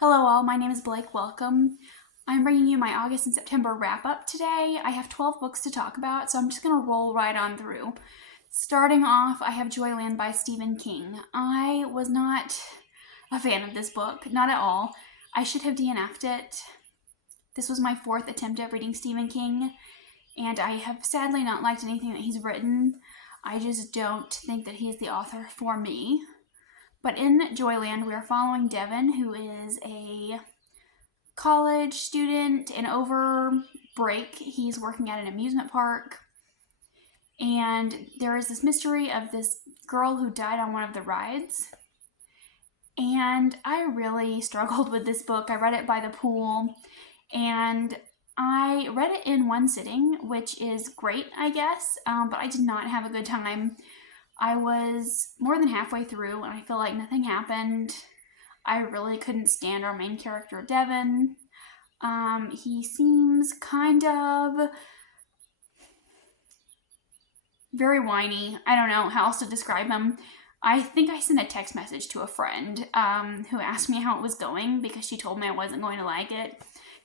Hello all, my name is Blake. Welcome. I'm bringing you my August and September wrap-up today. I have 12 books to talk about, so I'm just going to roll right on through. Starting off, I have Joyland by Stephen King. I was not a fan of this book, not at all. I should have DNF'd it. This was my 4th attempt at reading Stephen King, and I have sadly not liked anything that he's written. I just don't think that he's the author for me. But in Joyland, we are following Devin, who is a college student, and over break, he's working at an amusement park. And there is this mystery of this girl who died on one of the rides. And I really struggled with this book. I read it by the pool, and I read it in one sitting, which is great, I guess, but I did not have a good time. I was more than halfway through and I feel like nothing happened. I really couldn't stand our main character, Devin. He seems kind of very whiny. I don't know how else to describe him. I think I sent a text message to a friend who asked me how it was going because she told me I wasn't going to like it.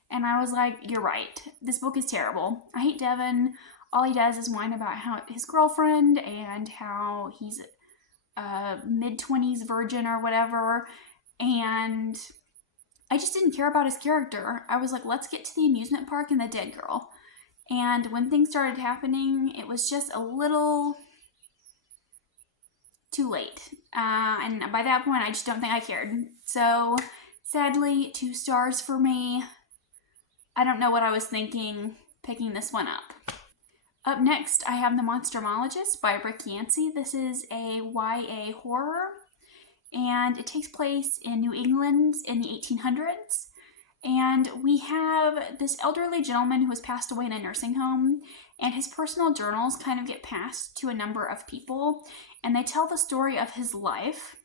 And I was like, you're right. This book is terrible. I hate Devin. All he does is whine about how his girlfriend and how he's a mid-20s virgin or whatever. And I just didn't care about his character. I was like, let's get to the amusement park and the dead girl. And when things started happening, it was just a little too late. And by that point, I just don't think I cared. So sadly, 2 stars for me. I don't know what I was thinking picking this one up. Up next, I have The Monstrumologist by Yancey. This is a YA horror, and it takes place in New England in the 1800s. And we have this elderly gentleman who has passed away in a nursing home, and his personal journals kind of get passed to a number of people, and they tell the story of his life.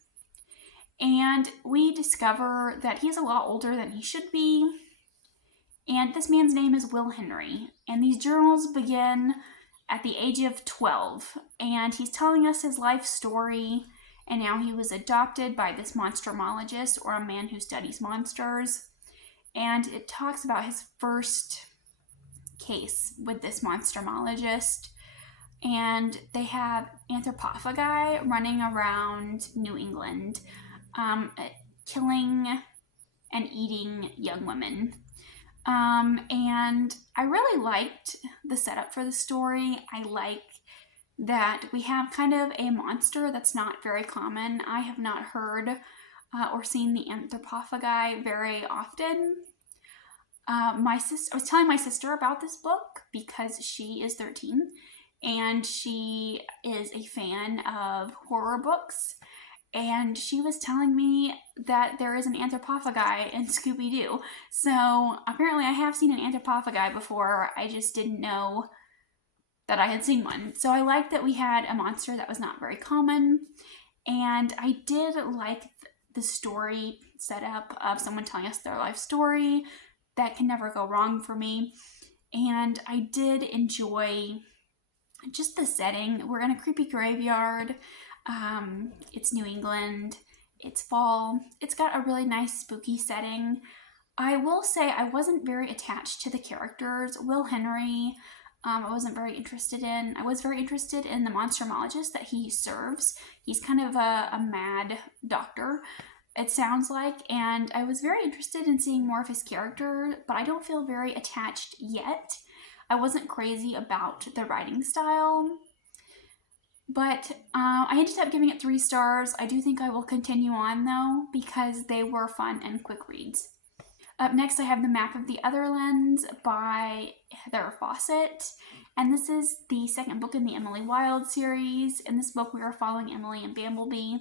And we discover that he's a lot older than he should be. And this man's name is Will Henry, and these journals begin at the age of 12, and he's telling us his life story, and now he was adopted by this monstrumologist, or a man who studies monsters, and it talks about his first case with this monstrumologist, and they have anthropophagi running around New England, killing and eating young women. And I really liked the setup for the story. I like that we have kind of a monster that's not very common. I have not heard or seen the anthropophagi very often. I was telling my sister about this book because she is 13 and she is a fan of horror books. And she was telling me that there is an anthropophagi in Scooby-Doo. So apparently I have seen an anthropophagi before. I just didn't know that I had seen one. So I liked that we had a monster that was not very common. And I did like the story setup of someone telling us their life story. That can never go wrong for me. And I did enjoy just the setting. We're in a creepy graveyard. It's New England, it's fall, it's got a really nice spooky setting. I will say I wasn't very attached to the characters. Will Henry, I wasn't very interested in. I was very interested in the monstrumologist that he serves. He's kind of a mad doctor, it sounds like, and I was very interested in seeing more of his character, but I don't feel very attached yet. I wasn't crazy about the writing style. But I ended up giving it 3 stars. I do think I will continue on though, because they were fun and quick reads. Up next, I have The Map of the Otherlands by Heather Fawcett. And this is the 2nd book in the Emily Wilde series. In this book, we are following Emily and Bamblebee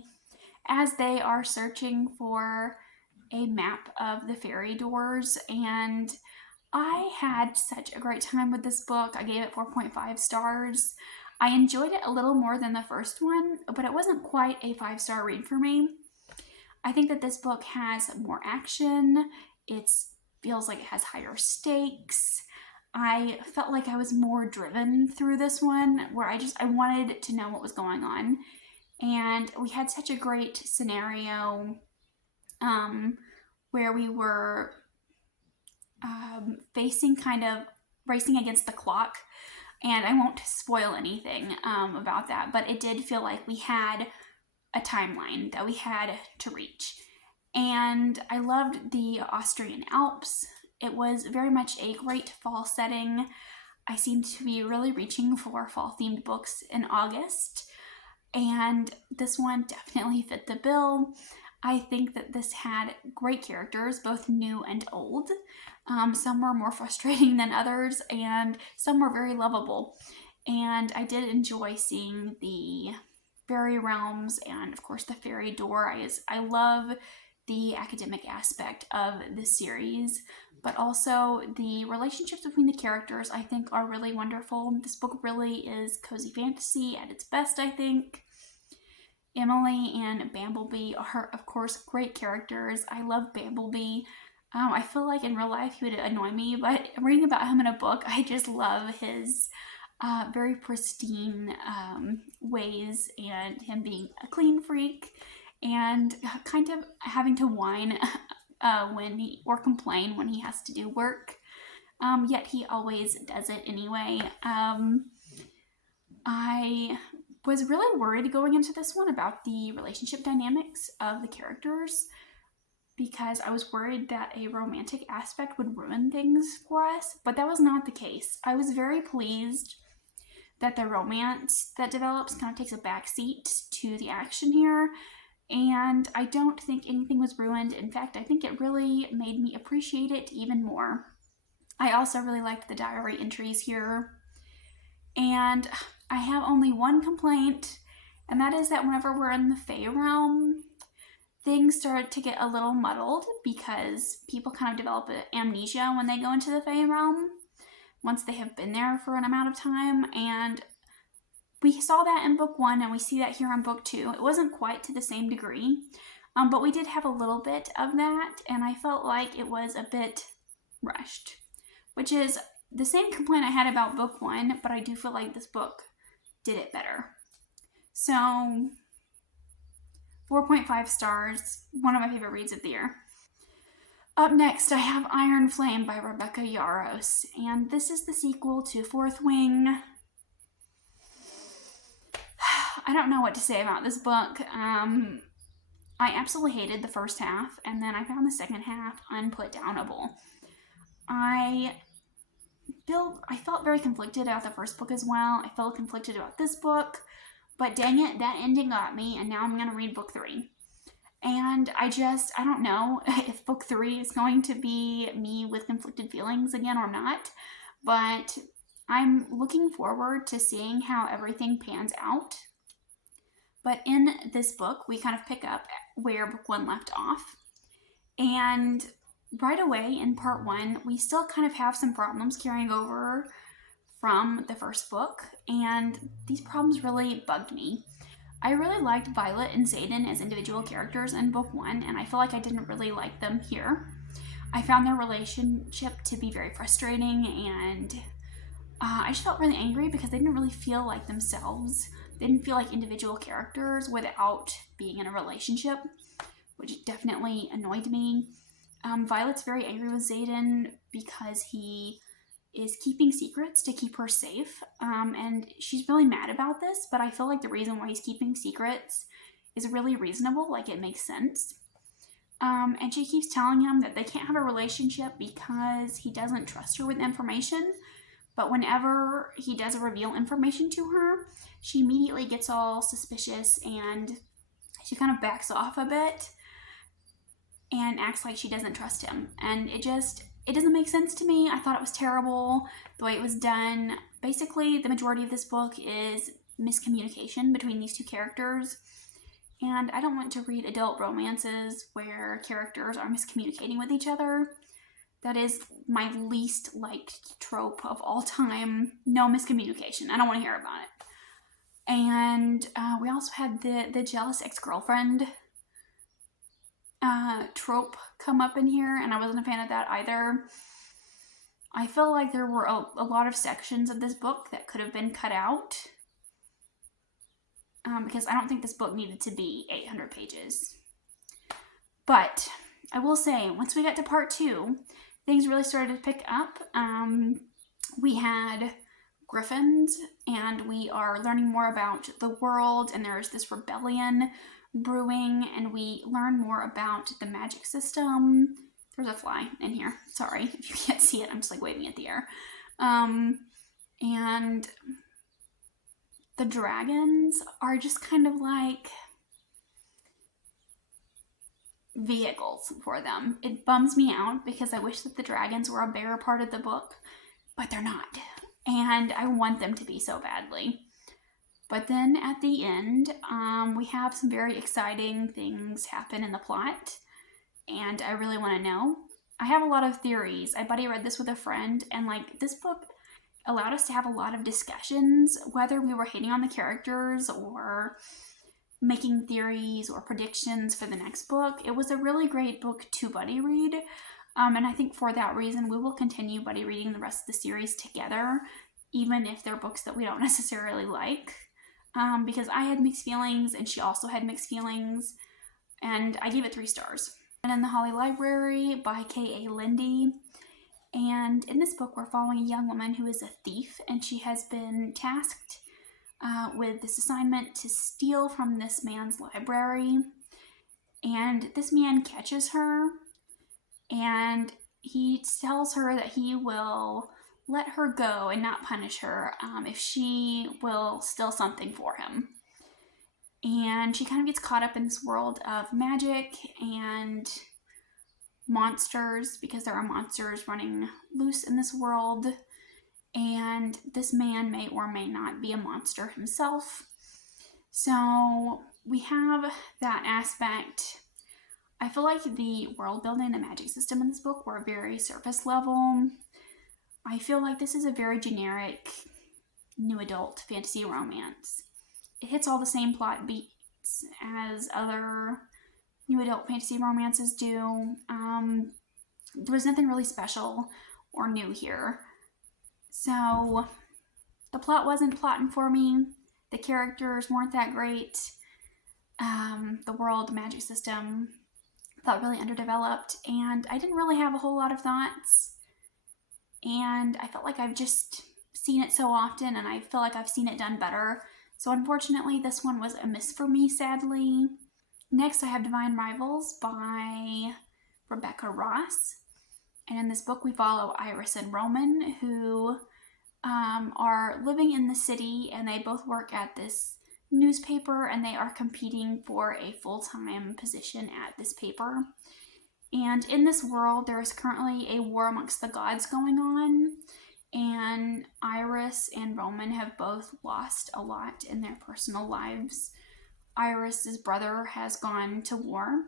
as they are searching for a map of the fairy doors. And I had such a great time with this book. I gave it 4.5 stars. I enjoyed it a little more than the first one, but it wasn't quite a 5-star read for me. I think that this book has more action. It feels like it has higher stakes. I felt like I was more driven through this one, where I wanted to know what was going on. And we had such a great scenario where we were facing kind of racing against the clock. And I won't spoil anything about that, but it did feel like we had a timeline that we had to reach. And I loved the Austrian Alps. It was very much a great fall setting. I seemed to be really reaching for fall-themed books in August, and this one definitely fit the bill. I think that this had great characters, both new and old. Some were more frustrating than others, and some were very lovable. And I did enjoy seeing the fairy realms and, of course, the fairy door. I love the academic aspect of this series, but also the relationships between the characters I think are really wonderful. This book really is cozy fantasy at its best, I think. Emily and Bamblebee are, of course, great characters. I love Bamblebee. I feel like in real life he would annoy me, but reading about him in a book, I just love his very pristine ways, and him being a clean freak and kind of having to whine or complain when he has to do work. Yet he always does it anyway. I was really worried going into this one about the relationship dynamics of the characters, because I was worried that a romantic aspect would ruin things for us, but that was not the case. I was very pleased that the romance that develops kind of takes a backseat to the action here, and I don't think anything was ruined. In fact, I think it really made me appreciate it even more. I also really liked the diary entries here, and I have only one complaint, and that is that whenever we're in the Fae realm, things start to get a little muddled because people kind of develop amnesia when they go into the Fae realm once they have been there for an amount of time, and we saw that in book 1 and we see that here in book 2. It wasn't quite to the same degree, but we did have a little bit of that, and I felt like it was a bit rushed, which is the same complaint I had about book 1, but I do feel like this book did it better. So 4.5 stars, one of my favorite reads of the year. Up next, I have Iron Flame by Rebecca Yarros, and this is the sequel to Fourth Wing. I don't know what to say about this book. I absolutely hated the first half, and then I found the second half unputdownable. I felt very conflicted about the first book as well. I felt conflicted about this book, but dang it, that ending got me, and now I'm going to read book 3. And I don't know if book 3 is going to be me with conflicted feelings again or not, but I'm looking forward to seeing how everything pans out. But in this book, we kind of pick up where book 1 left off. And right away in part 1, we still kind of have some problems carrying over from the first book, and these problems really bugged me. I really liked Violet and Xaden as individual characters in book 1, and I feel like I didn't really like them here. I found their relationship to be very frustrating, and I just felt really angry because they didn't really feel like themselves. They didn't feel like individual characters without being in a relationship, which definitely annoyed me. Violet's very angry with Xaden because he is keeping secrets to keep her safe, and she's really mad about this, but I feel like the reason why he's keeping secrets is really reasonable, like it makes sense. And she keeps telling him that they can't have a relationship because he doesn't trust her with information, but whenever he does reveal information to her, she immediately gets all suspicious and she kind of backs off a bit and acts like she doesn't trust him. And it doesn't make sense to me. I thought it was terrible the way it was done. Basically, the majority of this book is miscommunication between these two characters. And I don't want to read adult romances where characters are miscommunicating with each other. That is my least liked trope of all time. No miscommunication. I don't want to hear about it. And we also had the jealous ex-girlfriend trope come up in here, and I wasn't a fan of that either. I feel like there were a lot of sections of this book that could have been cut out, because I don't think this book needed to be 800 pages. But I will say, once we got to part 2, things really started to pick up. We had griffins, and we are learning more about the world, and there's this rebellion brewing, and we learn more about the magic system. There's a fly in here. Sorry if you can't see it. I'm just like waving at the air. And the dragons are just kind of like vehicles for them. It bums me out because I wish that the dragons were a bigger part of the book, but they're not. And I want them to be so badly. But then at the end, we have some very exciting things happen in the plot, and I really want to know. I have a lot of theories. I buddy read this with a friend, and like this book allowed us to have a lot of discussions, whether we were hating on the characters or making theories or predictions for the next book. It was a really great book to buddy read. And I think for that reason, we will continue buddy reading the rest of the series together, even if they're books that we don't necessarily like. Because I had mixed feelings, and she also had mixed feelings, and I gave it 3 stars. And in the Holly Library by K.A. Linde. And in this book, we're following a young woman who is a thief, and she has been tasked with this assignment to steal from this man's library. And this man catches her, and he tells her that he will let her go and not punish her if she will steal something for him. And she kind of gets caught up in this world of magic and monsters, because there are monsters running loose in this world, and this man may or may not be a monster himself. So we have that aspect. I feel like the world building and the magic system in this book were very surface level. I feel like this is a very generic new adult fantasy romance. It hits all the same plot beats as other new adult fantasy romances do. There was nothing really special or new here. So the plot wasn't plotting for me. The characters weren't that great. The world, the magic system felt really underdeveloped, and I didn't really have a whole lot of thoughts. And I felt like I've just seen it so often, and I feel like I've seen it done better. So unfortunately, this one was a miss for me, sadly. Next, I have Divine Rivals by Rebecca Ross. And in this book, we follow Iris and Roman, who are living in the city, and they both work at this newspaper, and they are competing for a full-time position at this paper. And in this world, there is currently a war amongst the gods going on, and Iris and Roman have both lost a lot in their personal lives. Iris's brother has gone to war,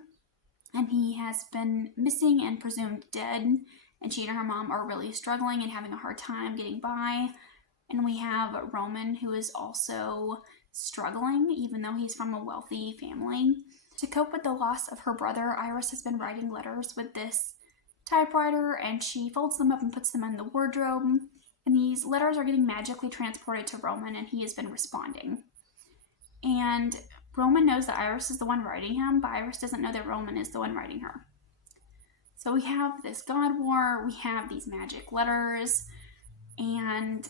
and he has been missing and presumed dead, and she and her mom are really struggling and having a hard time getting by. And we have Roman, who is also struggling, even though he's from a wealthy family. To cope with the loss of her brother, Iris has been writing letters with this typewriter, and she folds them up and puts them in the wardrobe. And these letters are getting magically transported to Roman, and he has been responding. And Roman knows that Iris is the one writing him, but Iris doesn't know that Roman is the one writing her. So we have this god war, we have these magic letters, and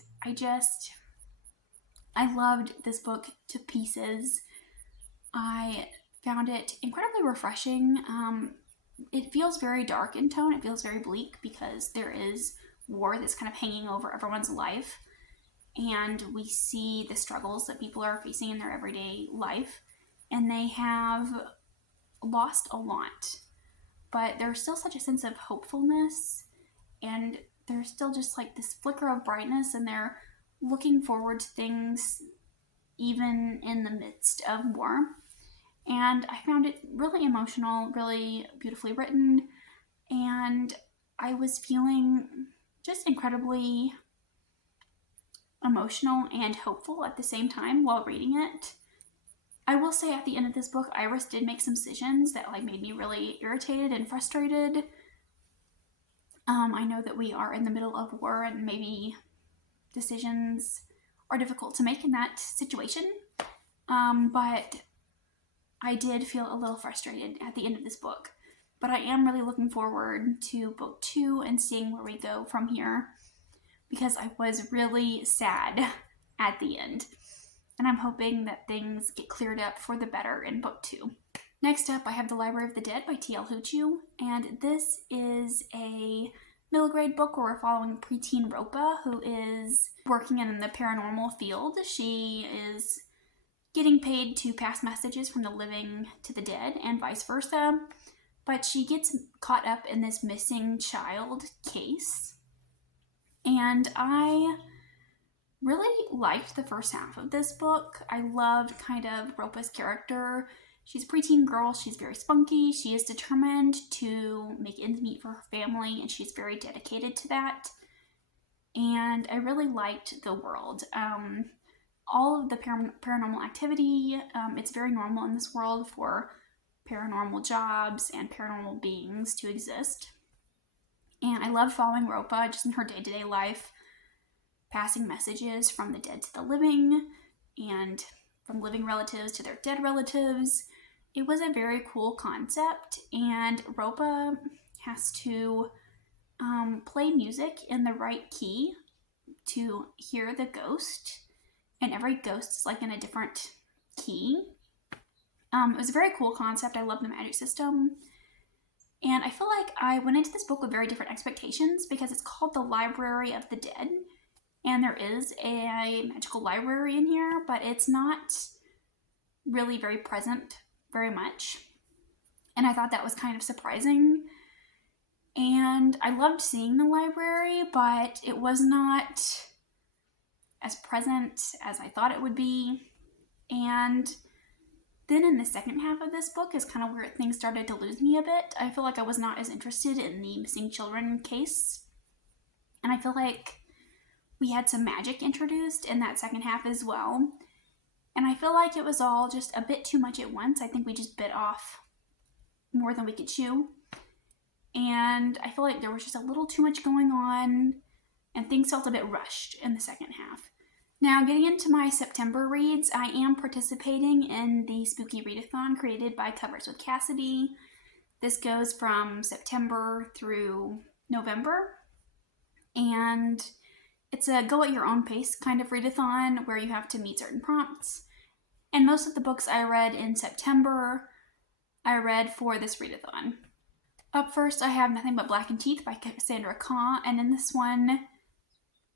I loved this book to pieces. I found it incredibly refreshing. It feels very dark in tone. It feels very bleak because there is war that's kind of hanging over everyone's life, and we see the struggles that people are facing in their everyday life, and they have lost a lot, but there's still such a sense of hopefulness, and there's still just like this flicker of brightness, and they're looking forward to things even in the midst of war. And I found it really emotional, really beautifully written, and I was feeling just incredibly emotional and hopeful at the same time while reading it. I will say at the end of this book, Iris did make some decisions that made me really irritated and frustrated. I know that we are in the middle of war, and maybe decisions are difficult to make in that situation, but I did feel a little frustrated at the end of this book. but I am really looking forward to book 2 and seeing where we go from here, because I was really sad at the end. And I'm hoping that things get cleared up for the better in book 2. Next up, I have The Library of the Dead by T.L. Huchu, and this is a middle grade book where we're following preteen Ropa, who is working in the paranormal field. She is getting paid to pass messages from the living to the dead and vice versa, but she gets caught up in this missing child case. And I really liked the first half of this book. I loved kind of Ropa's character. She's a preteen girl, she's very spunky, she is determined to make ends meet for her family, and she's very dedicated to that. And I really liked the world. All of the paranormal activity, it's very normal in this world for paranormal jobs and paranormal beings to exist. And I loved following Ropa just in her day-to-day life, passing messages from the dead to the living, and from living relatives to their dead relatives. It was a very cool concept, and Ropa has to play music in the right key to hear the ghost, and every ghost is like in a different key. It was a very cool concept. I love the magic system, and I feel like I went into this book with very different expectations because it's called The Library of the Dead, and there is a magical library in here, but it's not really very present very much. And I thought that was kind of surprising. And I loved seeing the library, but it was not as present as I thought it would be. And then in the second half of this book is kind of where things started to lose me a bit. I feel like I was not as interested in the missing children case. And I feel like we had some magic introduced in that second half as well. And I feel like it was all just a bit too much at once. I think we just bit off more than we could chew. And I feel like there was just a little too much going on, and things felt a bit rushed in the second half. Now, getting into my September reads, I am participating in the Spooky Readathon created by Covers with Cassidy. This goes from September through November. And it's a go at your own pace kind of readathon where you have to meet certain prompts. And most of the books I read in September, I read for this readathon. Up first, I have Nothing But Blackened Teeth by Cassandra Khaw, and in this one,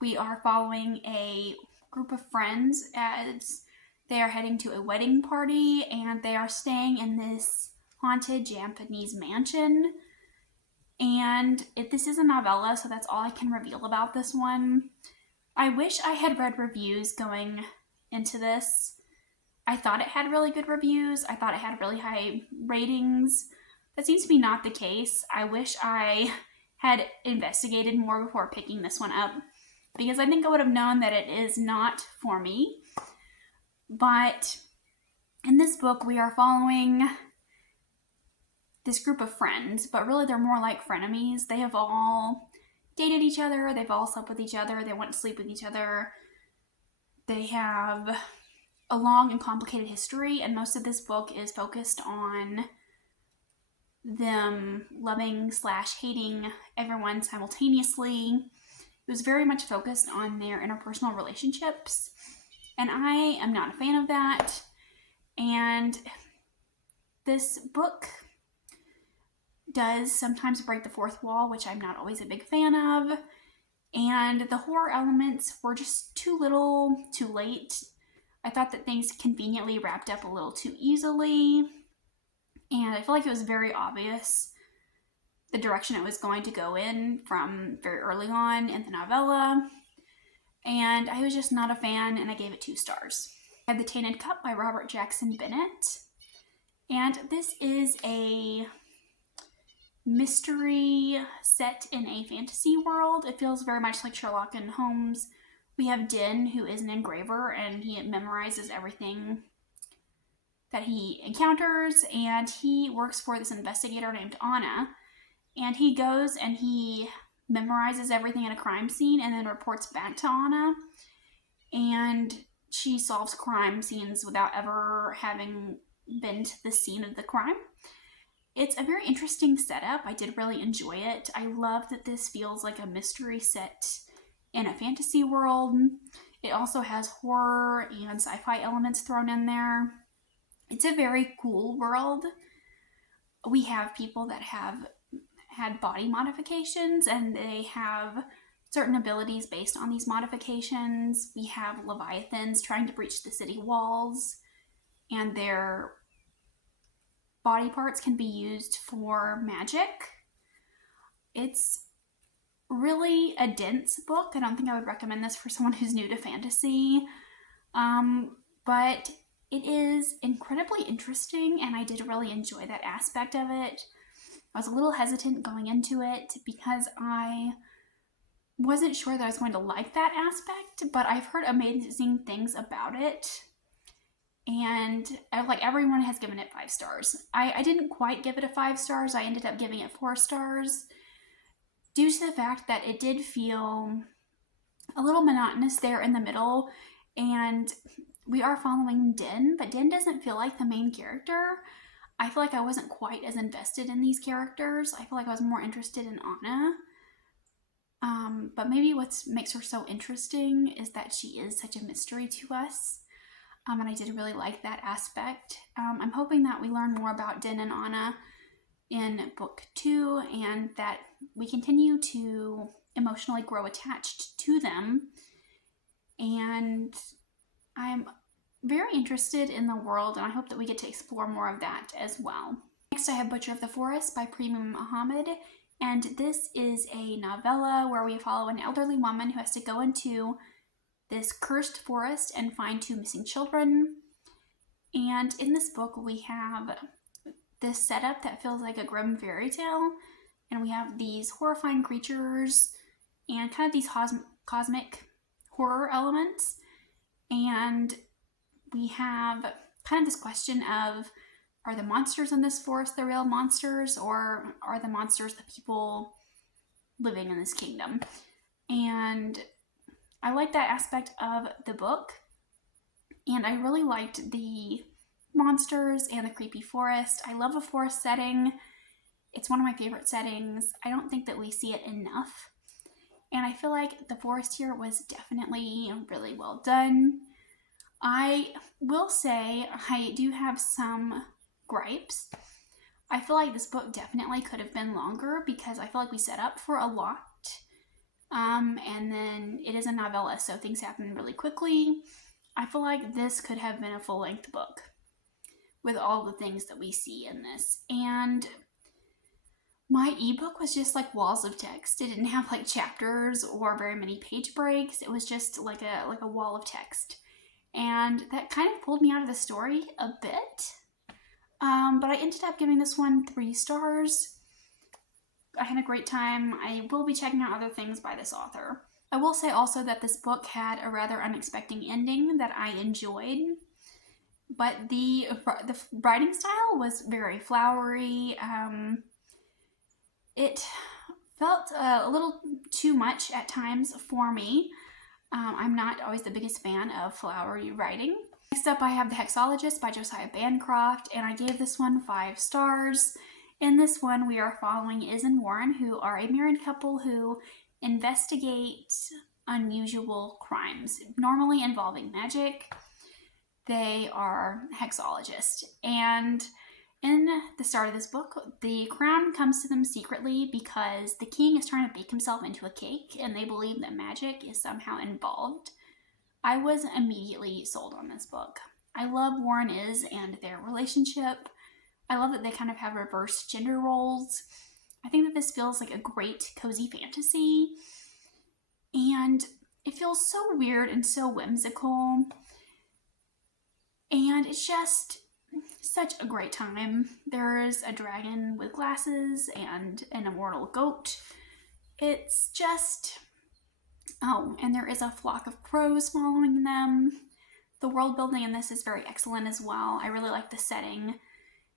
we are following a group of friends as they are heading to a wedding party, and they are staying in this haunted Japanese mansion. And this is a novella, so that's all I can reveal about this one. I wish I had read reviews going into this. I thought it had really good reviews. I thought it had really high ratings. That seems to be not the case. I wish I had investigated more before picking this one up, because I think I would have known that it is not for me. But in this book, we are following this group of friends, but really they're more like frenemies. They have all dated each other, they've all slept with each other, they want to sleep with each other. They have a long and complicated history, and most of this book is focused on them loving / hating everyone simultaneously. It was very much focused on their interpersonal relationships, and I am not a fan of that. And this book does sometimes break the fourth wall, which I'm not always a big fan of. And the horror elements were just too little, too late. I thought that things conveniently wrapped up a little too easily. And I feel like it was very obvious the direction it was going to go in from very early on in the novella. And I was just not a fan, and I gave it 2 stars. I have The Tainted Cup by Robert Jackson Bennett. And this is a mystery set in a fantasy world. It feels very much like Sherlock and Holmes. We have Din, who is an engraver, and he memorizes everything that he encounters, and he works for this investigator named Anna, and he goes and he memorizes everything in a crime scene and then reports back to Anna, and she solves crime scenes without ever having been to the scene of the crime. It's a very interesting setup. I did really enjoy it. I love that this feels like a mystery set in a fantasy world. It also has horror and sci-fi elements thrown in there. It's a very cool world. We have people that have had body modifications and they have certain abilities based on these modifications. We have leviathans trying to breach the city walls, and their body parts can be used for magic. It's really a dense book. I don't think I would recommend this for someone who's new to fantasy, but it is incredibly interesting, and I did really enjoy that aspect of it. I was a little hesitant going into it because I wasn't sure that I was going to like that aspect, but I've heard amazing things about it, and like everyone has given it 5 stars. I didn't quite give it a 5 stars. I ended up giving it 4 stars due to the fact that it did feel a little monotonous there in the middle, and we are following Din, but Din doesn't feel like the main character. I feel like I wasn't quite as invested in these characters. I feel like I was more interested in Anna. But maybe what makes her so interesting is that she is such a mystery to us. And I did really like that aspect. I'm hoping that we learn more about Din and Anna in book 2, and that we continue to emotionally grow attached to them. And I'm very interested in the world, and I hope that we get to explore more of that as well. Next, I have Butcher of the Forest by Premee Mohamed, and this is a novella where we follow an elderly woman who has to go into this cursed forest and find 2 missing children. And in this book, we have this setup that feels like a grim fairy tale, and we have these horrifying creatures and kind of these cosmic horror elements, and we have kind of this question of, are the monsters in this forest the real monsters, or are the monsters the people living in this kingdom? And I like that aspect of the book, and I really liked the monsters and the creepy forest. I love a forest setting. It's one of my favorite settings. I don't think that we see it enough, and I feel like the forest here was definitely really well done. I will say I do have some gripes. I feel like this book definitely could have been longer because I feel like we set up for a lot. And then it is a novella, so things happen really quickly. I feel like this could have been a full-length book with all the things that we see in this. And my ebook was just like walls of text. It didn't have like chapters or very many page breaks. It was just like a wall of text. And that kind of pulled me out of the story a bit. But I ended up giving this one 3 stars. I had a great time. I will be checking out other things by this author. I will say also that this book had a rather unexpected ending that I enjoyed. But the writing style was very flowery. It felt a little too much at times for me. I'm not always the biggest fan of flowery writing. Next up, I have The Hexologist by Josiah Bancroft, and I gave this one 5 stars. In this one, we are following Iz and Warren, who are a married couple who investigate unusual crimes, normally involving magic. They are hexologists, and in the start of this book, the crown comes to them secretly because the king is trying to bake himself into a cake, and they believe that magic is somehow involved. I was immediately sold on this book. I love Warren Iz and their relationship. I love that they kind of have reversed gender roles. I think that this feels like a great cozy fantasy, and it feels so weird and so whimsical, and it's just such a great time. There's a dragon with glasses and an immortal goat. It's just... oh, and there is a flock of crows following them. The world building in this is very excellent as well. I really like the setting.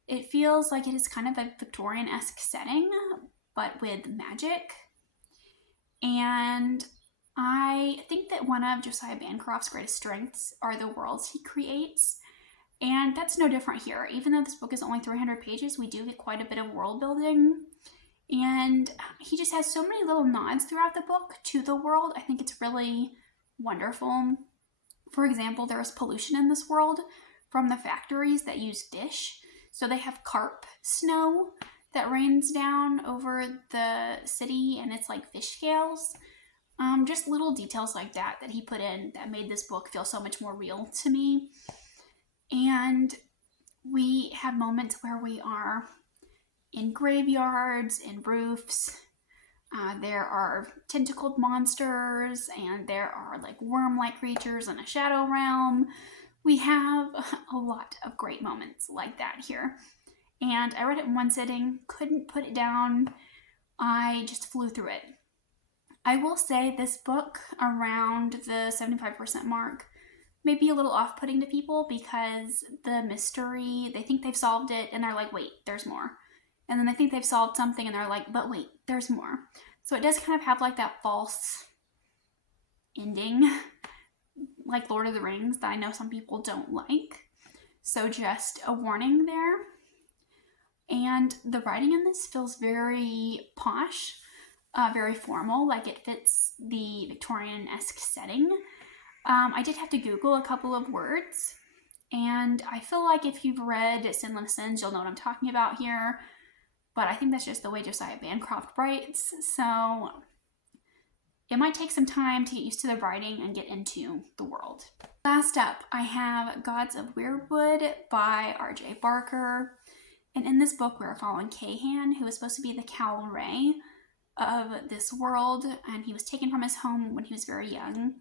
It feels like it is kind of a Victorian-esque setting, but with magic. And I think that one of Josiah Bancroft's greatest strengths are the worlds he creates. And that's no different here. Even though this book is only 300 pages, we do get quite a bit of world building. And he just has so many little nods throughout the book to the world. I think it's really wonderful. For example, there is pollution in this world from the factories that use dish. So they have carp snow that rains down over the city, and it's like fish scales. Just little details like that he put in that made this book feel so much more real to me. And we have moments where we are in graveyards, in roofs. There are tentacled monsters, and there are like worm-like creatures in a shadow realm. We have a lot of great moments like that here. And I read it in one sitting, couldn't put it down. I just flew through it. I will say this book, around the 75% mark, may be a little off-putting to people because the mystery, they think they've solved it and they're like, wait, there's more. And then they think they've solved something and they're like, but wait, there's more. So it does kind of have like that false ending, like Lord of the Rings, that I know some people don't like. So just a warning there. And the writing in this feels very posh, very formal, like it fits the Victorian-esque setting. I did have to Google a couple of words, and I feel like if you've read Sinless Sins, you'll know what I'm talking about here, but I think that's just the way Josiah Bancroft writes, so it might take some time to get used to the writing and get into the world. Last up, I have Gods of Wyrdwood by R.J. Barker, and in this book we're following Khaw, who is supposed to be the Khaw of this world, and he was taken from his home when he was very young.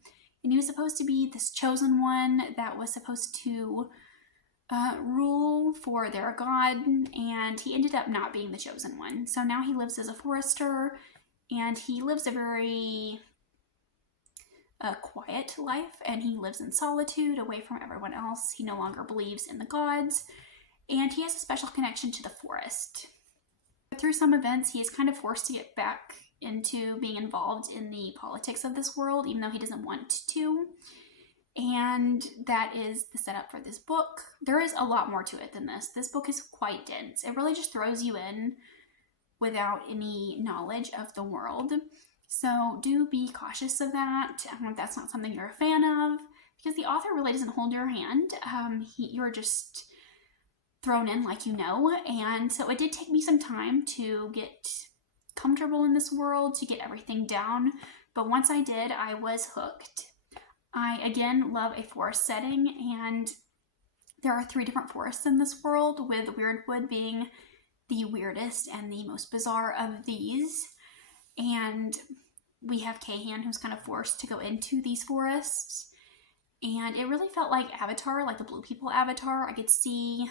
And he was supposed to be this chosen one that was supposed to rule for their god, and he ended up not being the chosen one. So now he lives as a forester, and he lives a very quiet life, and he lives in solitude, away from everyone else. He no longer believes in the gods, and he has a special connection to the forest. But through some events, he is kind of forced to get back into being involved in the politics of this world, even though he doesn't want to. And that is the setup for this book. There is a lot more to it than this. This book is quite dense. It really just throws you in without any knowledge of the world. So do be cautious of that if that's not something you're a fan of, because the author really doesn't hold your hand. You're just thrown in like you know. And so it did take me some time to get comfortable in this world, to get everything down, but once I did, I was hooked. I again love a forest setting, and there are 3 different forests in this world, with Wyrdwood being the weirdest and the most bizarre of these. And we have Khaw, who's kind of forced to go into these forests, and it really felt like Avatar, like the Blue People Avatar. I could see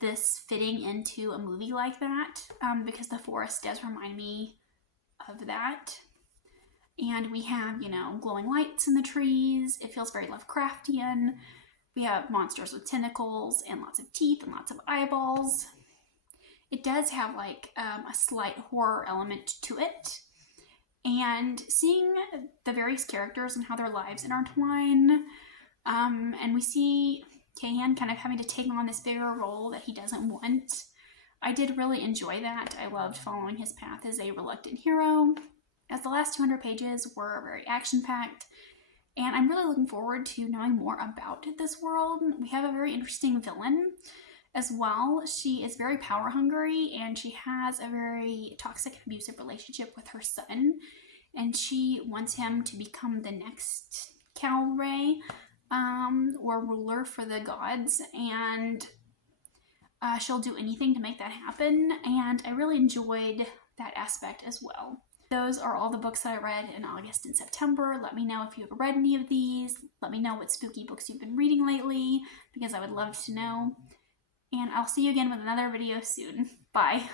this fitting into a movie like that, because the forest does remind me of that. And we have, glowing lights in the trees. It feels very Lovecraftian. We have monsters with tentacles and lots of teeth and lots of eyeballs. It does have like a slight horror element to it. And seeing the various characters and how their lives intertwine, and we see Khaw kind of having to take on this bigger role that he doesn't want. I did really enjoy that. I loved following his path as a reluctant hero, as the last 200 pages were very action-packed, and I'm really looking forward to knowing more about this world. We have a very interesting villain as well. She is very power-hungry, and she has a very toxic and abusive relationship with her son, and she wants him to become the next Khaw or ruler for the gods, and she'll do anything to make that happen, and I really enjoyed that aspect as well. Those are all the books that I read in August and September. Let me know if you've read any of these. Let me know what spooky books you've been reading lately, because I would love to know. And I'll see you again with another video soon. Bye.